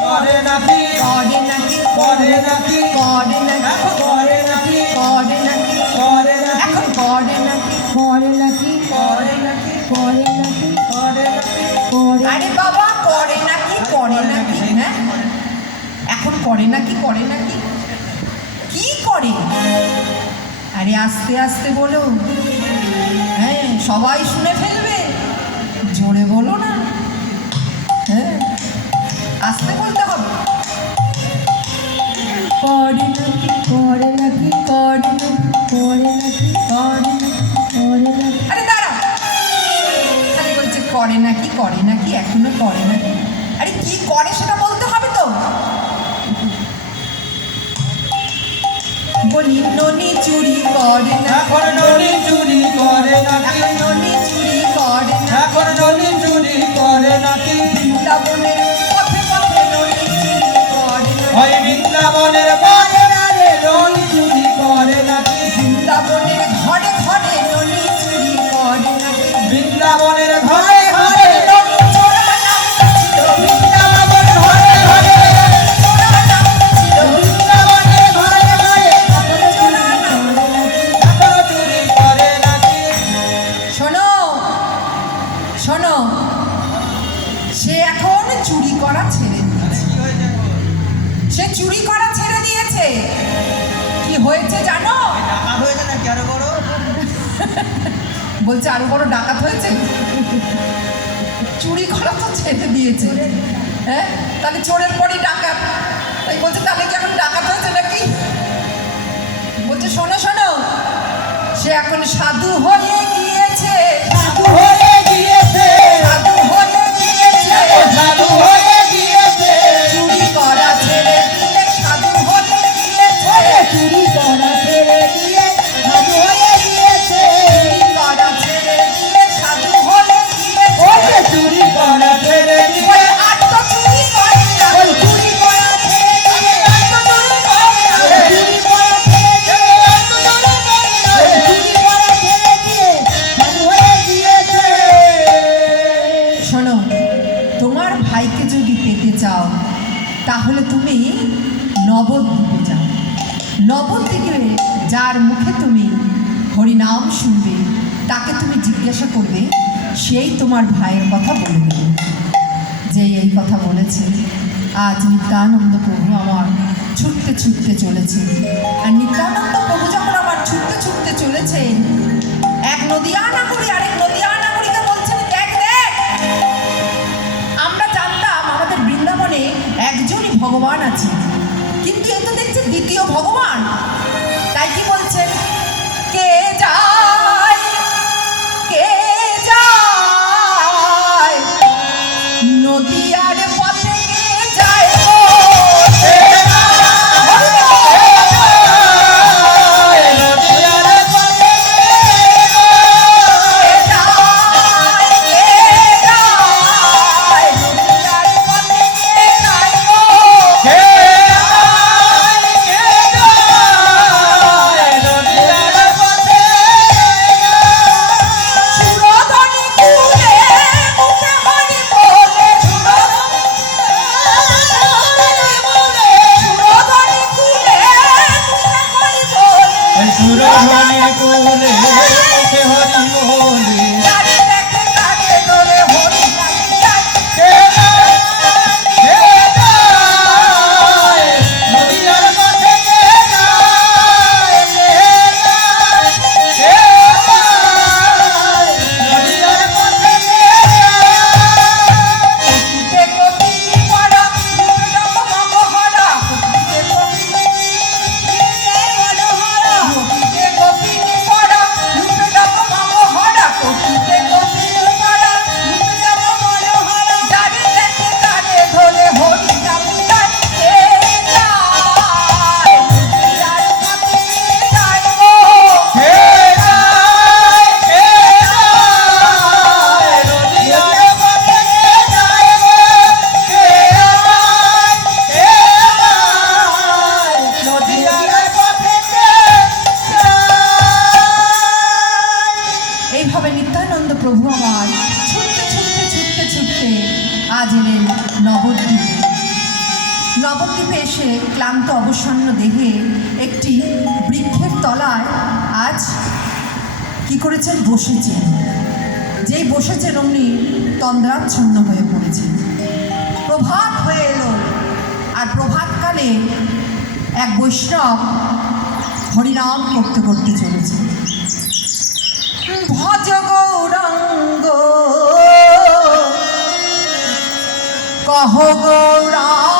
করে নাকি করে নাকি করে নাকি নাকি নাকি করে নাকি করে আরে বাবা করে নাকি নাকি হ্যাঁ এখন করে নাকি করে নাকি কি করে আরে আস্তে আস্তে বলো হ্যাঁ সবাই শুনে ফেলবে জোরে বলো না আস্তে বলতে হবে। করে নাকি করে নাকি করে নাকি করে নাকি করে করে আরে দাঁড়া। করে নাকি করে নাকি, এখনও করে নাকি? আরে কি করে সেটা Oh! তাহলে তুমি নবদ্বীপে যাও। নবদ্বীপে যার মুখে তুমি হরিনাম শুনবে, তাকে তুমি জিজ্ঞাসা করবে, সেই তোমার ভাইয়ের কথা বলে দেবে। যে এই কথা বলেছে, আজ নিত্যানন্দ প্রভু আমার ছুটতে ছুটতে চলেছে আর নিত্যানন্দ প্রভু যখন আমার ছুটতে ছুটতে চলেছে এক নদী আনা করি, আরেক নদী ভগবান আছে। কিন্তু এ তো দেখছে দ্বিতীয় ভগবান। তাই কি বলছেন? এসে ক্লান্ত অবসন্ন দেহে একটি বৃক্ষের তলায় আজ কি করেছেন? বসেছেন। যেই বসেছেন অমনি তন্দ্রাচ্ছন্ন হয়ে পড়েছেন। প্রভাত হয়ে এলো। আর প্রভাতকালে এক বৈষ্ণব হরিনাম করতে করতে চলেছে। ভজ গৌরাঙ্গ। কহ গৌরা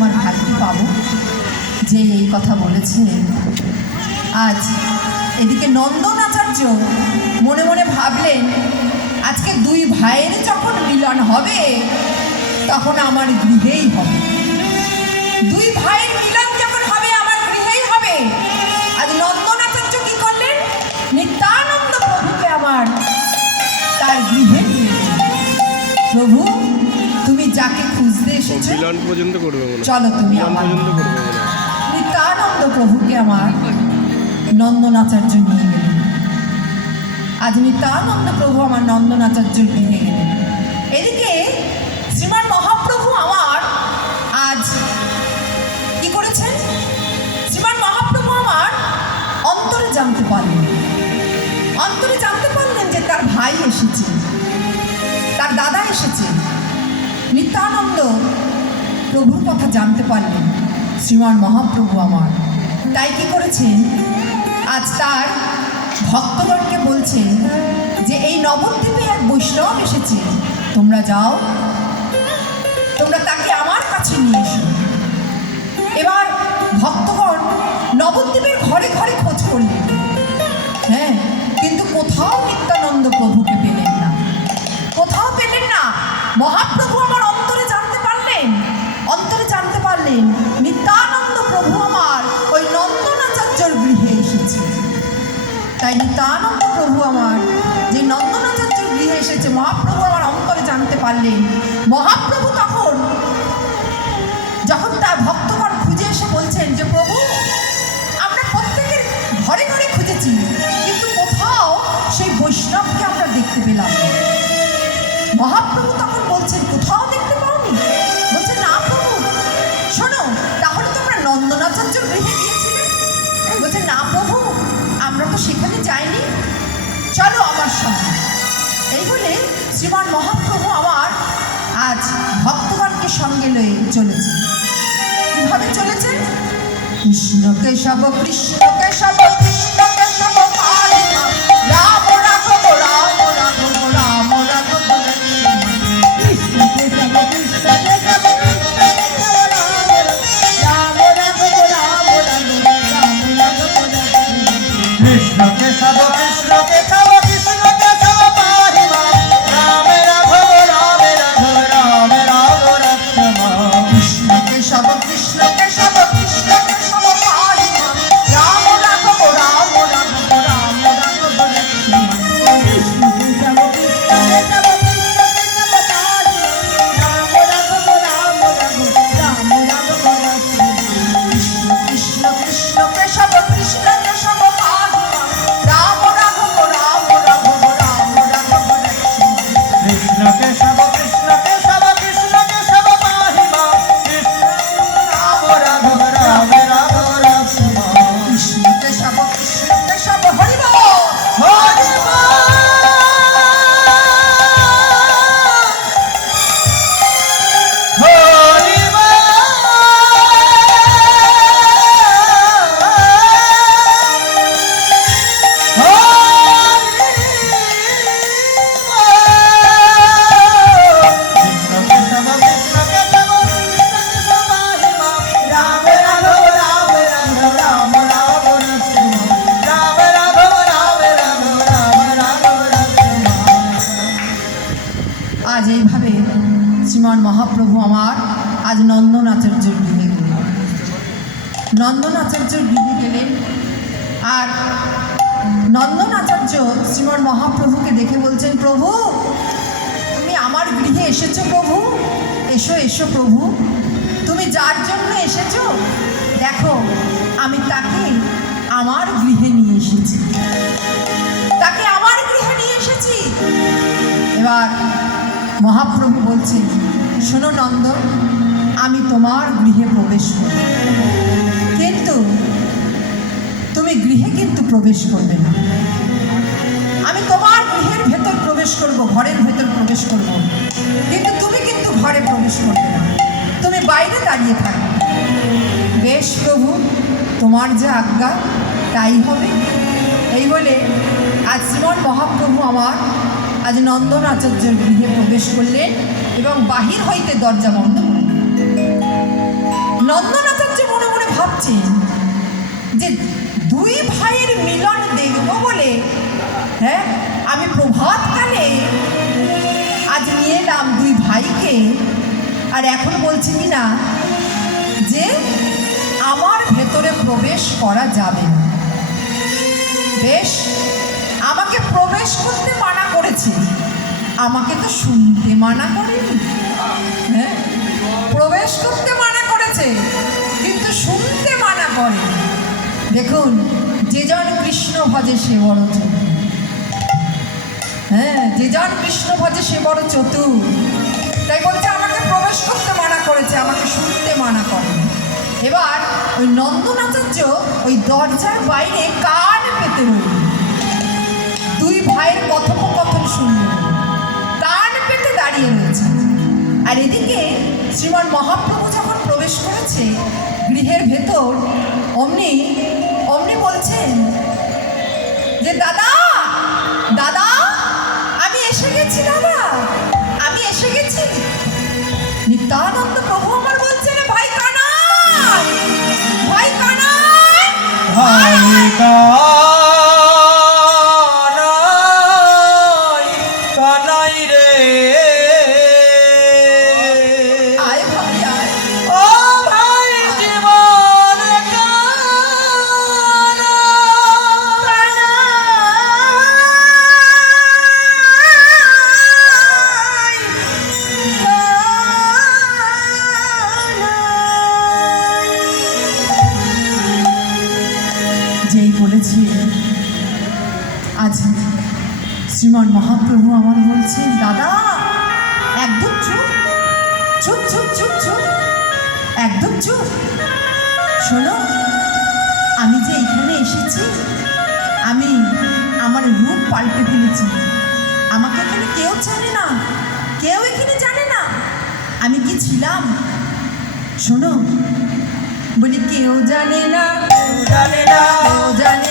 আমার ভাগ্যি পাব। যে এই কথা বলেছে। আজ এদিকে নন্দন আচার্য মনে মনে ভাবলেন, আজকে দুই ভাইয়ের যখন মিলন হবে, তখন আমার গৃহেই হবে। দুই ভাইয়ের মিলন যখন হবে, আমার গৃহেই হবে। আজ নন্দন আচার্য কি করলেন? নিত্যানন্দ প্রভুকে আমার তার গৃহে প্রভু যাকে খুঁজতে এসেছে? পর্যন্ত করবে চলো তুমি আমার নিত্যানন্দ প্রভুকে আমার নন্দনাচার্য নিয়ে গেলেন আজ নিত্যানন্দ প্রভু আমার নন্দনাচার্য নিয়ে গেলেন এদিকে শ্রীমান মহাপ্রভু আমার আজ কি করেছেন শ্রীমান মহাপ্রভু আমার অন্তরে জানতে পারলেন। অন্তরে জানতে পারলেন যে তার ভাই এসেছে। তার দাদা এসেছে। নিত্যানন্দ। প্রভুর কথা জানতে পারলেন, শ্রীমান মহাপ্রভু আমার। তাই কি করেছেন? আজ তার ভক্তগণকে বলছেন যে এই নবদ্বীপে এক বৈষ্ণব এসেছে। তোমরা যাও, তোমরা তাকে আমার কাছে নিয়ে এসো। এবার ভক্তগণ নবদ্বীপের ঘরে ঘরে খোঁজ করলেন। হ্যাঁ কিন্তু কোথাও নিত্যানন্দ প্রভুকে পেলেন না। কোথাও পেলেন না। মহাপ্রভু আমার নিত্যানন্দ প্রভু আমার, যে নন্দনাচার্য গৃহে এসেছে, মহাপ্রভু আমার অন্তরে জানতে পারলেন মহাপ্রভু তখন যখন তার ভক্তগণ খুঁজে এসে বলছেন যে, প্রভু, আমরা প্রত্যেকের ঘরে ঘরে খুঁজেছি, কিন্তু কোথাও সেই বৈষ্ণবকে আমরা দেখতে পেলাম। মহাপ্রভু চলো আমার সঙ্গে। এই বলে শ্রীমান মহাপ্রভু আমার আজ ভক্তগণকে সঙ্গে লয়ে চলেছে কীভাবে চলেছে কৃষ্ণ কেশব কৃষ্ণ কেশব, কৃষ্ণ আজ নন্দন আচার্যের গৃহে গেলেন নন্দন আচার্যের গৃহে গেলেন আর নন্দন আচার্য শ্রীমান মহাপ্রভুকে দেখে বলছেন, প্রভু, তুমি আমার গৃহে এসেছ প্রভু? এসো এসো প্রভু। তুমি যার জন্য এসেছ? দেখো, আমি তাকে আমার গৃহে নিয়ে এসেছি। তাকে আমার গৃহে নিয়ে এসেছি। এবার মহাপ্রভু বলছেন, শোনো নন্দন আমি তোমার গৃহে প্রবেশ করব কিন্তু তুমি গৃহে কিন্তু প্রবেশ করবে না। আমি তোমার গৃহের ভেতর প্রবেশ করব, ঘরের ভেতর প্রবেশ করব। কিন্তু তুমি কিন্তু ঘরে প্রবেশ করবে না। তুমি বাইরে দাঁড়িয়ে থাকবে। বেশ প্রভু, তোমার যে আজ্ঞা, তাই হবে। এই বলে আজ শ্রীমন মহাপ্রভু আমার আজ নন্দন আচার্যের গৃহে প্রবেশ করলেন এবং বাহির হইতে দরজা বন্ধ করলেন। নন্দন আচার্য মনে মনে ভাবছেন যে দুই ভাইয়ের মিলন দেখব বলে হ্যাঁ আমি প্রভাতকালে আজ নিয়ে এলাম দুই ভাইকে। আর এখন বলছি কি না, যে আমার ভেতরে প্রবেশ করা যাবে না। বেশ, আমাকে প্রবেশ করতে মানা করেছে। আমাকে তো শুনতে মানা করেনি। হ্যাঁ প্রবেশ করতে মানা করেছে কিন্তু শুনতে মানা করে। দেখুন, যে জন কৃষ্ণ ভজে সে বড় চতুর। হ্যাঁ যে জন কৃষ্ণ ভজে সে বড় চতুর। তাই বলছে, আমাকে প্রবেশ করতে মানা করেছে, আমাকে শুনতে মানা করে। এবার ওই নন্দনাচার্য ওই দরজার বাইরে কান পেতে রইল। দুই ভাইয়ের কথোপকথন শুনল। কান পেতে দাঁড়িয়ে রয়েছে। আর এদিকে শ্রীমান মহাপ্রভু প্রবেশ করেছে। গৃহের ভেতর অমনি অমনি বলছেন যে দাদা দাদা আমি এসে গেছি দাদা আমি এসে গেছি। নিত্যানন্দ প্রভু আমার বলছেন ভাই কানা ভাই কানা ভাই কানাই শোনো, আমি যে এখানে এসেছি, আমি আমার রূপ পাল্টে ফেলেছি। আমাকে এখানে কেউ জানে না, কেউ এখানে জানে না। আমি কি ছিলাম? শোনো, বলি, কেউ জানে না, কেউ জানে না জানে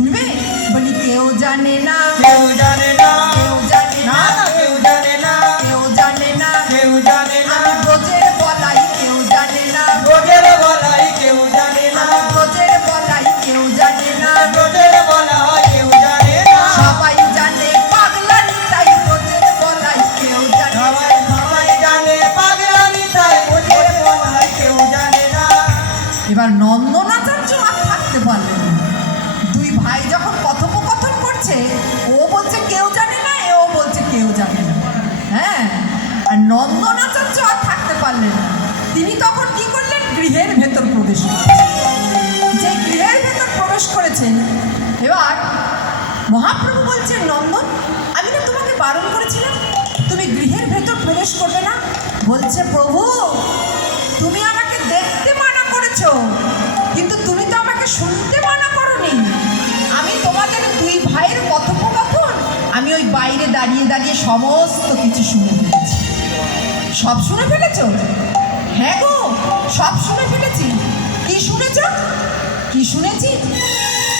শুনবে বলি কেউ জানে না কেউ জানে যে গৃহের ভেতর প্রবেশ করেছেন, এবার মহাপ্রভু বলছেন, নন্দন, আমি না তোমাকে বারণ করেছিলাম। তুমি গৃহের ভেতর প্রবেশ করবে না। বলছে, প্রভু, তুমি আমাকে দেখতে মানা করেছ, কিন্তু তুমি তো আমাকে শুনতে মানা করনি। আমি তোমাদের দুই ভাইয়ের কথোপকথন, আমি ওই বাইরে দাঁড়িয়ে দাঁড়িয়ে সমস্ত কিছু শুনে ফেলেছি। সব শুনে ফেলেছো? হ্যাঁ গো, সব শুনে ফেলেছি। কি শুনেছ? কি শুনেছি?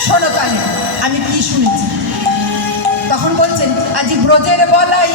শোনো তাহলে আমি কি শুনেছি? তখন বলছেন আজি ব্রজের বলাই